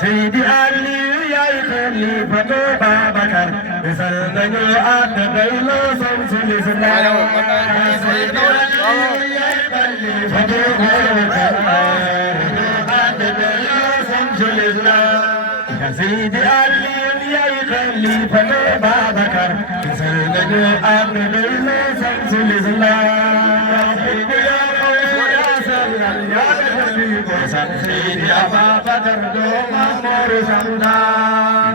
سيدي علي يا خليفة أبا بكر بسلطني أدبيل شمس الإسلام سيدي علي يا خليفة أدبيل شمس الإسلام يا سيدي علي يا خليفة أبا بكر بسلطني أدبيل شمس الإسلام سيدي أبا بكر دوم أمور سمدا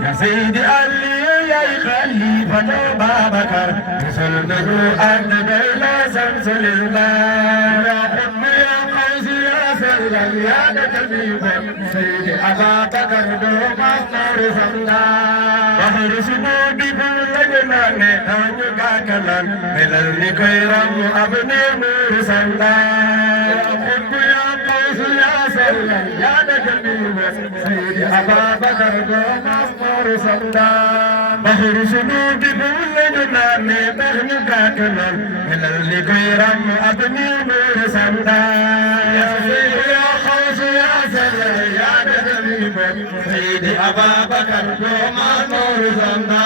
يا سيدي علي يا خليفة أبا بكر سلطنه أن بين شمس الإسلام يا أم يا قوس يا سلم يا نجمي سيدي أبا بكر دوم أمور سمدا بحر سنود كل جنان أنك كلام من الكرام أبني نور سمدا يا أم يا قوس يا سلم يا نجمي سيدي أبا بكر دوم أمور سمدا بحر سنود كل جنان أنك كلام من الكرام أبني نور سمدا يا سيدي يا قوس يا سلم يا نجمي سيدي أبا بكر دوم أمور سمدا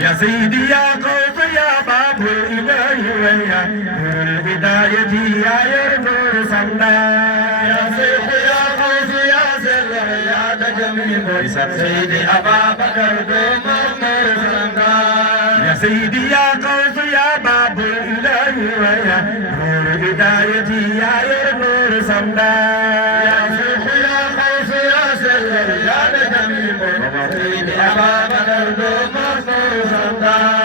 يا سيدي يا قوس يا باب الإله ويا نور الهداية يا نور سمدا يا سيدي يا قوس يا سلم يا نجمي سيدي أبا بكر دوم أمور سمدا يا سيدي يا قوس يا باب الإله ويا نور الهداية يا نور سمدا يا سيدي يا قوس يا سلم يا نجمي سيدي أبا بكر دوم أمور سمدا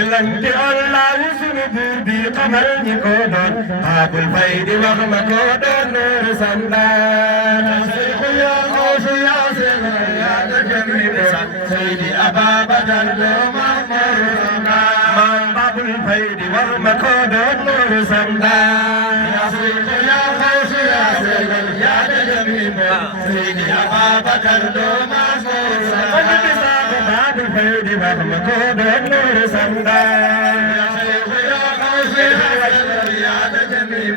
لنت الله سنبور بي قمر نكودون باب الفيد وهم كودون نور سمدا يا سيدي يا قوس يا سلم يا نجمي سيدي أبا بكر دوم أمور سمدا من باب الفيد وهم كودون نور سمدا يا سيدي يا قوس يا سلم يا نجمي سيدي أبا بكر دوم أمور سمدا باب الفيد وهم كودون نور سمدا يا سيدي يا قوس يا سلم يا نجمي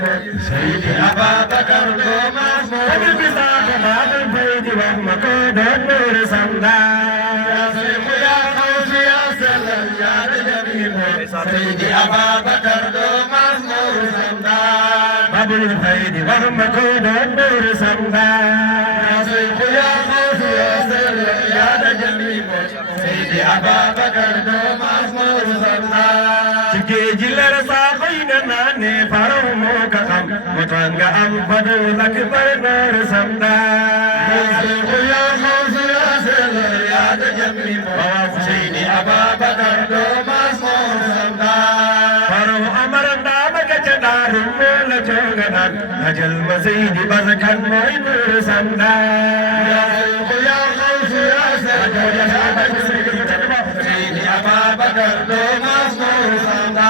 سيدي أبا بكر دوم أمور سمدا باب الفيد وهم كودون نور سمدا يا سيدي يا قوس يا سلم يا نجمي سيدي أبا بكر دوم أمور سمدا باب الفيد وهم كودون نور سمدا يا سيدي يا قوس يا سلم يا نجمي سيدي أبا بكر دوم أمور سمدا تجي لرسا خينا ناني فارو كم متوانغا أم فدو لك نور سمدا يا سيدي يا قوس يا سلم يا نجمي سيدي أبا بكر دوم أمور سمدا فارو أمر نامك جدار مولا جوغنا أجل مزيد بزكن نور سمدا يا سيدي يا قوس يا سلم سيدي أبا بكر دوم أمور سمدا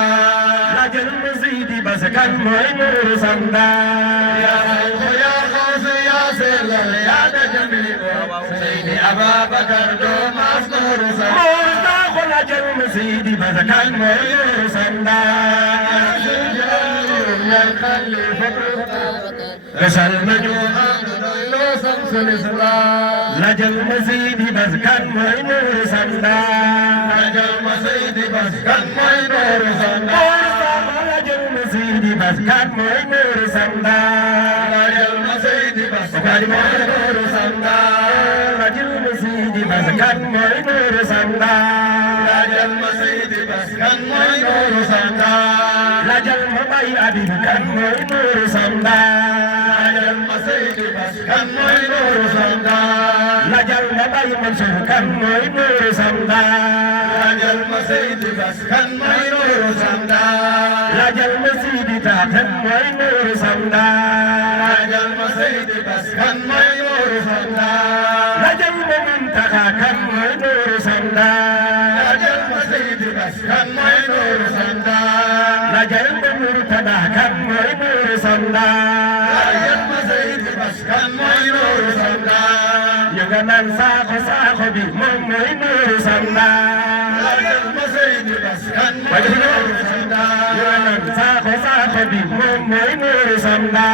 لجل مزيد بزكن نور سمدا يا سيدي يا قوس يا سلم يا نجمي سيدي أبا بكر دوم أمور سمدا لجل مزيد بزكن نور سمدا يا سيدي يا خليفة رسل مجوهان لو شمس الإسلام لجل مزيد بزكن نور سمدا لجل مزيد بزكن نور سمدا لجل مزيد بزكن نور سمدا لجل مزيد بزكن نور سمدا لجل مزيد بزكن نور سمدا لجل مزيد بزكن نور سمدا لجل مبي أبي بكن نور سمدا لجل مزيد بزكن نور سمدا لجل مبي منصور كن نور سمدا لجل مزيد بزكن نور سمدا لجل مزيد تاتن نور سمدا لجل مزيد بزكن نور سمدا لجل منتقى كن نور سمدا لجل مزيد بزكن نور سمدا لجل مرتدى كن نور سمدا لجل مزيد بزكن نور سمدا يغنن ساخو بي نور سمدا لجل مزيد بزكن نور سمدا يغنن ساخو بي نور سمدا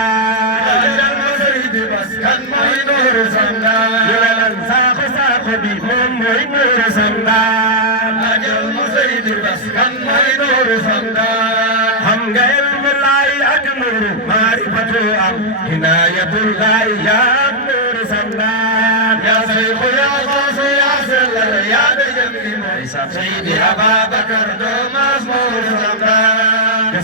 لجل مزيد kan mooy Nuuru Samdaan ñu ne lan saako saako bi moom mooy Nuuru Samdaan laajal mu Seydi Bas kan mooy Nuuru Samdaan xam nga ilmu laay ak nuuru maarifatu am hinaayatullahi yaa Nuuru Samdaan yaa Seyxu yaa Xawsu yaa Sellal yaa dajami mooy Seydi Ababakar doomaas Nuuru Samdaan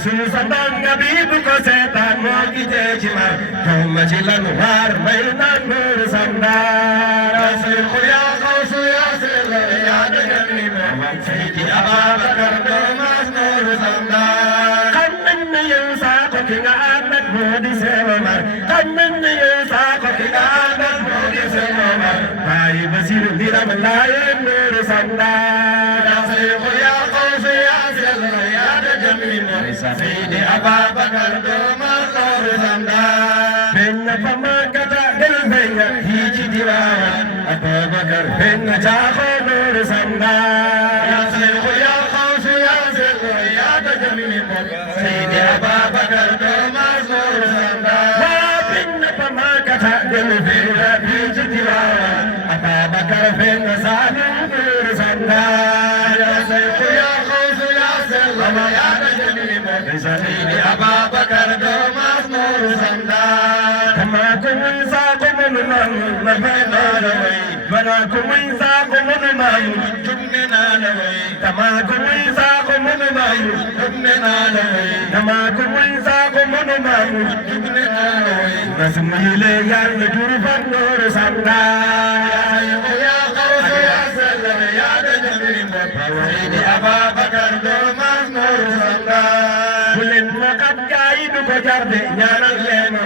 sunu Samdaan nga bii bu ko seetaan moo gisee ci mar jox ma ci lanu waar may naan Nuuru Samdaan yaa Seyxu yaa Xawsu yaa Sellal yaa dajami mooy Seydi Ababakar doomaas Nuuru Samdaan xam nañ ne yow saako ki nga àndat moo di Seex Omar xam nañ ne yow saako ki nga àndat moo di Seex Omar Baay Basiru Biram Laayeen Nuuru Samdaan yaa Seyxu yaa Xawsu yaa Sellal yaa dajami mooy Seydi Ababakar doomaas Nuuru Samdaan feeñ na fa Makkata del feeñ na fii ci Tiwaawan Ababakar feeñ na Caaxo Nuuru Samdaan yaa Seyxu yaa Xawsu yaa Sellal yaa dajami mooy Seydi Ababakar doomaas Nuuru Samdaan waa feeñ na fa Makkata del feeñ na fii ci Tiwaawan Ababakar feeñ na Saalum Nuuru Samdaan yaa Seyxu yaa Xawsu yaa Sellal yaa dajami mooy Seydi Ababakar doomaas Nuuru Samdaan kama ko muy saako mënu maamu la fay naa la way bana ko muy saako mënu maamu jumne naa la way kama ko muy saako mënu maamu jumne naa la way kama ko muy saako mënu maamu jumne naa la way nasmile yàlla jur fan Nuuru Samdaan yaa Xawsu yaa Sellal yaa dajami mooy Seydi Ababakar doomaas Nuuru Samdaan bu leen ma xat gaa yi du ko jar de ñaanal leen ma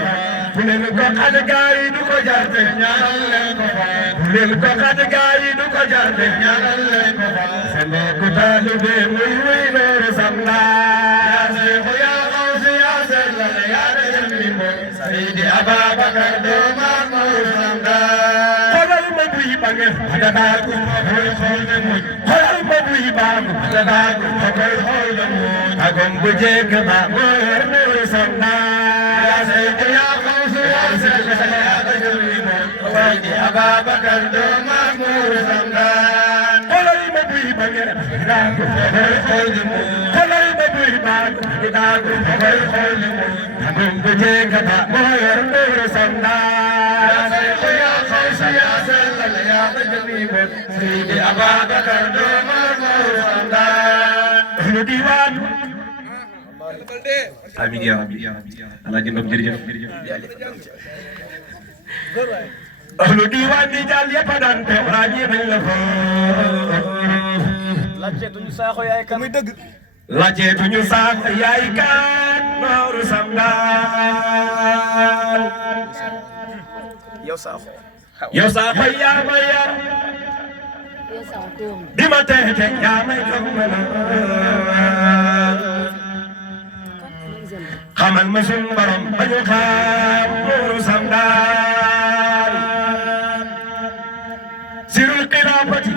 bu leen ko xat gaa yi du ko jar de ñaanal leen ko bu leen ko xat gaa yi du ko jar de ñaanal leen ko seen mbokku taalibe muy Nuuru Samdaan yaa Seyxu yaa Xawsu yaa Sellal yaa dajami mooy Seydi Ababakar doomaas Nuuru Samdaan xoolal ma buy bange adabaagu mooy xool ne muñ xoolal ma buy baagu adabaagu mooy xool ne muñ agom bu jekk ba mooy Nuuru Samdaan yaa Seyxu yaa Xawsu yaa Sellal yaa dajami mooy Seydi Ababakar doomaas Nuuru Samdaan xoolal ma buy bange adabaagu mooy xool ne muñ xoolal ma buy baagu adabaagu mooy xool ne muñ agom bu jekk ba mooy Nuuru Samdaan yaa Seyxu yaa Xawsu yaa Sellal yaa dajami mooy Seydi Ababakar doomaas Nuuru Samdaan ahlu diwaan amiin yaa rabbi Alaaji Ndom jërëjëf ahlu diwaan di jàll yëpp a daan te ràññee nañ la fa laajteetuñu saako yaay kan muy dëgg laajteetuñu saako yaay kan Nuuru Samdaan yow saako yaa ma yar di ma teete yaa may jox ma la xamal ma sun borom ba ñu xam Nuuru Samdaan sirul xilaafati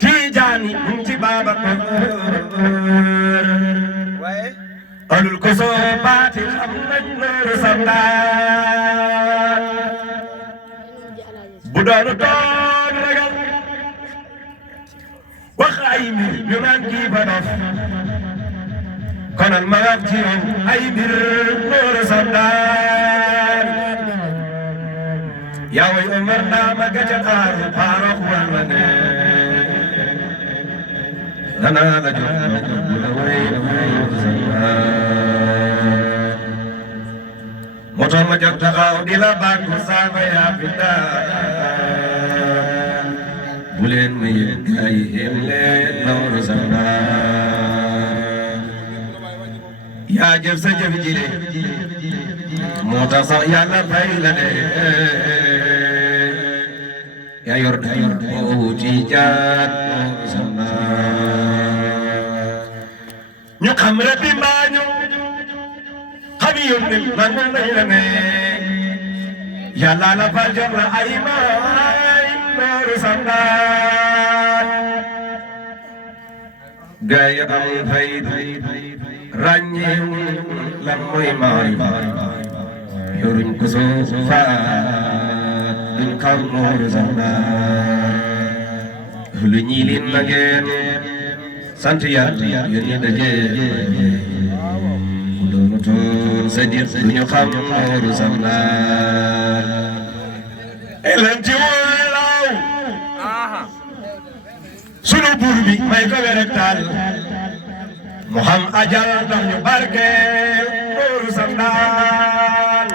Tijaani mu ngi ci Babakar waaye alul ko soo baati xam nañ Nuuru Samdaan bu doonu doon ragal wax ay mbir ñu naan kii ba dof konoon ma wax ci yow ay mbir Nuuru Samdaan yaa way Omar naa ma gaja xaaru xaarox wal ma ne danaa la jox bu la way Nuuru Samdaan moo tax ma jóg taxaw di la bàkku saaba yaa fi daan bu leen ma yëg ay yem leen Nuuru Samdaan yaa jëf sa jëf jile moo tax sax Yàlla fay la de yaa yor boobu Tijaan Nuuru Samdaan ñu xam rabbi mbaa ñu xam yónneen nangu nañ la ne Yàlla la fa jox la ay maay Nuuru Samdaan gaay am fayda ràññeewul lan mooy maay yoruñ ko soo faat duñ xam nooru zamnaan lu ñii leen na ngeen sant yàlla yéen ñi daje mu doonu toon sa dir duñu xam nooru zamnaan elan ci walaw sunu buur bi may ko werek taal mu xam ajal ndax ñu barkeel nooru zamnaan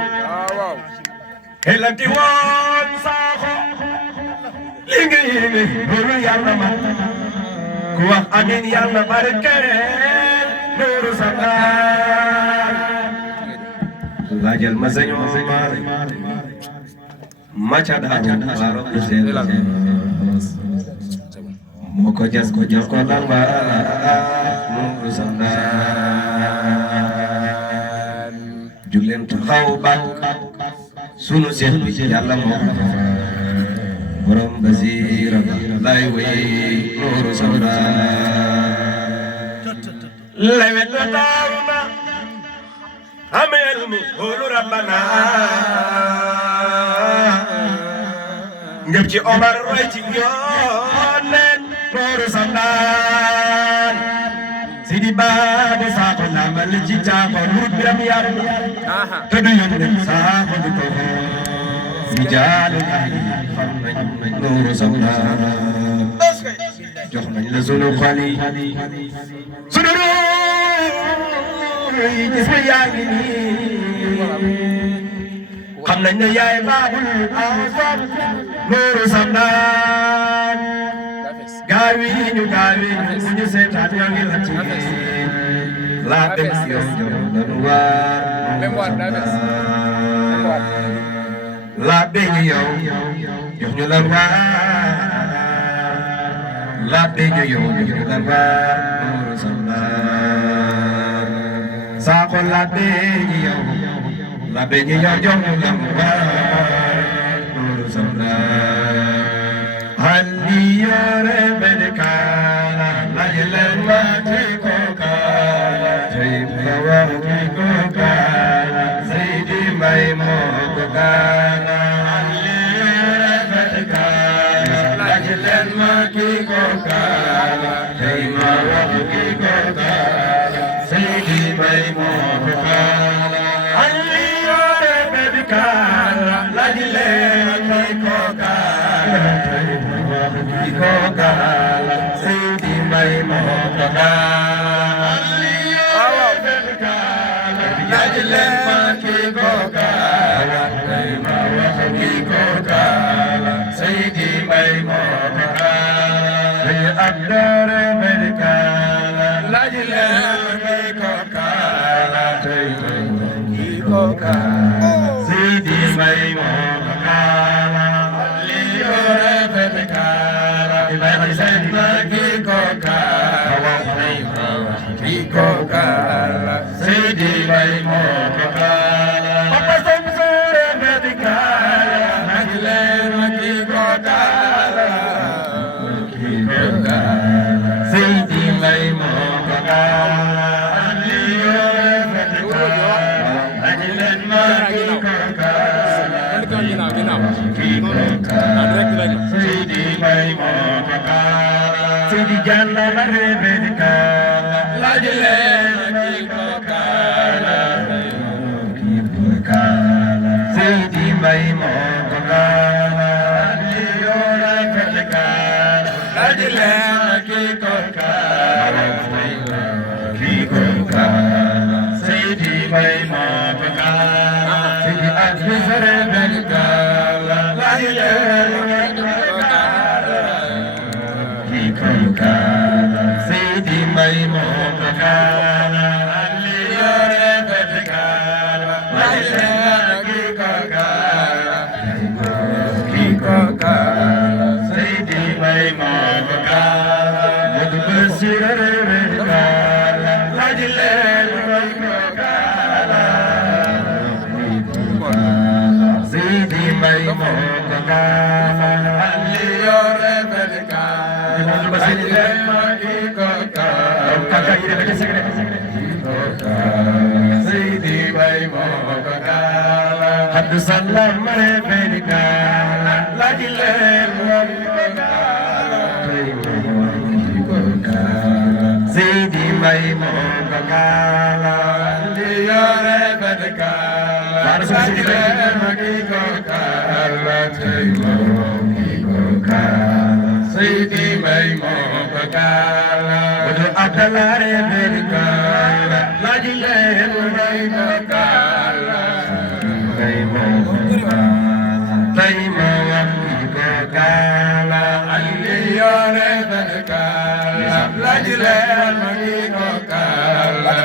elanti woon saaxo li nga yéene loolu yàlla man ku wax amiin yàlla barkeel nooru zamnaan laajal ma sëñ Omar ma ca daaw waaro ku seen moo ko jas ko jox ko lamba nooru zamnaan jugleen taxaw bak sunu seex bi yàlla moo ko borom basiira lay way nooru zamnaan lewet na taaru na ameel mu xoolu rabbana ngëp ci Omar roy ci ñooneen nooru zamnaan Sidi Baba saako lambal ci caako nurut biram yàlla te du yónneen saako du ko si jaalu ay xam nañ nooru zamnaan jox nañ la sunu xol yi sunu ruuy gis nga yaa ngi nii xam nañ ne yaay baabul asab nooru zamnaan gaawi ñu bu ñu seetaan ñoo ngi la ci la dem yow dañu waar la beñ yow jox ñu la waar la beñ yow jox ñu la waar nooru zamnaan saako la beñ yow jox ñu la waar nooru zamnaan handi yore bedkala lajlen wati kokala jaybawa ki kokala zaidi mai kokala handi yore bedkala lajlen wati kokala jaybawa ki kokala zaidi mai kokala handi yore bedkala lajlen wati kokala kokala Seydi Mbay moo kokala lajlen ma ki kokala tay ma wax ki kokala Seydi Mbay moo kokala Sey Abdore bedkala lajlen ki kokala tay ma wax ki kokala Seydi Mbay moo kokala Seydi Mbay moo kokala Papa Samsure bedkala lajlen ma ki kokala Seydi Mbay moo kokala Aliyore bedkala lajlen ma ki kokala Seydi Mbay moo kokala Seydi Jalla la bedkala lajlen ma ki kokala Seydi Mbay moo kokala Aliyore bedkala lajlen ma ki kokala Seydi Mbay moo kokala Seydi Abdou bedkala lajlen ma ki kokala Seydi Mbay moo kokala Aliyore bedkala lajlen ma ki kokala Seydi Mbay moo kokala Modou Bassirou bedkala lajlen ma ki kokala Seydi Mbay moo kokala Aliyore bedkala lajlen ma ki kokala Seydi Mbay moo kokala sallam mare bedika la jilen Sidi mai mo kakala liyare bedika la jilen magi kakala Sidi mai mo kakala Udu abdalare bedika la jilen mai kakala Kala aliyore bedkala lajilen magino kala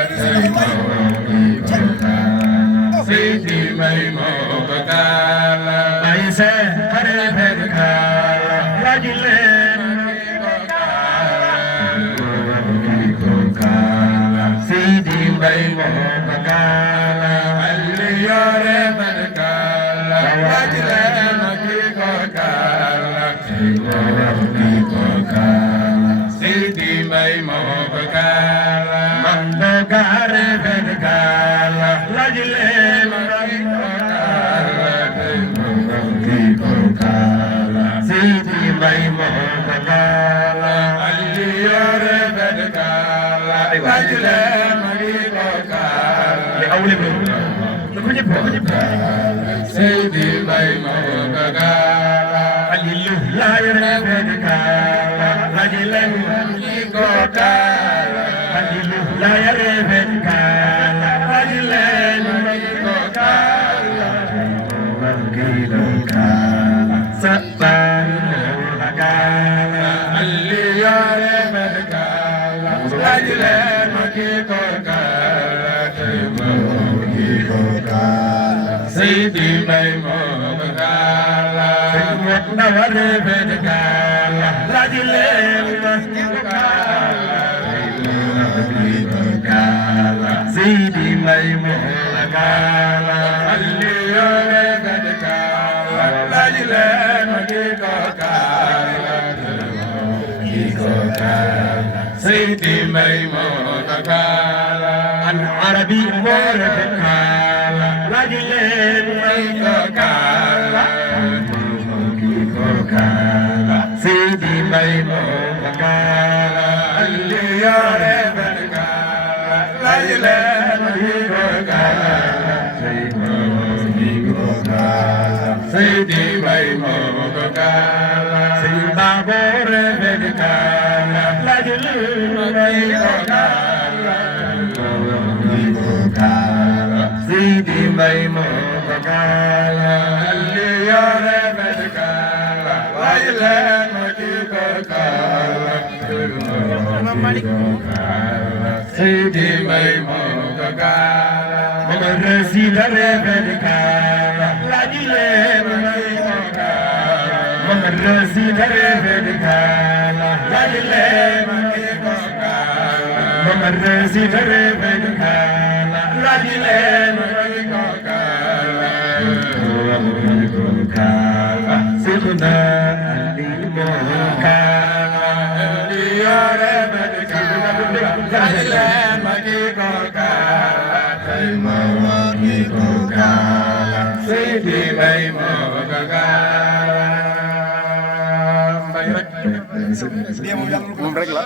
Sidi maimo bekala Aise hare bedkala lajilen magino kala Sidi maimo bekala aliyore bedkala lajilen magino kala Sidi mai mo bekala mando gare bedkala lajile Sidi mai mo bekala aliyore bedkala lajile Sidi mai mo bekala Layre bedkala lajilen kokala Layre bedkala lajilen kokala Sabban lakala aliyare bedkala lajilen kokala Sidi mai mo bekala Naware bedkala lajilen bekala Sidi mai mo bekala aliyare bedkala lajilen bekala Sidi mai mo bekala an arabi mo bekala lajilen bekala Sidi mai mo bekala aliyare bedkala lajilen bekala Sidi mai mo bekala Sidi babore bedkala lajilen bekala Sidi mai mo bekala aliyare bedkala lajilen bekala Sidi mai mo bekala Mamarasi dare bedkala lajilen bekala Mamarasi dare bedkala lajilen bekala Mamarasi dare bedkala lajilen bekala Sikhna al-mokala aliyare bedkala lajilen bekala Sidi mai mo bekala Dia mau bilang lu rek la.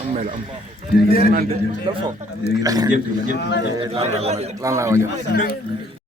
Am mel am. Telepon. Lan la wajah.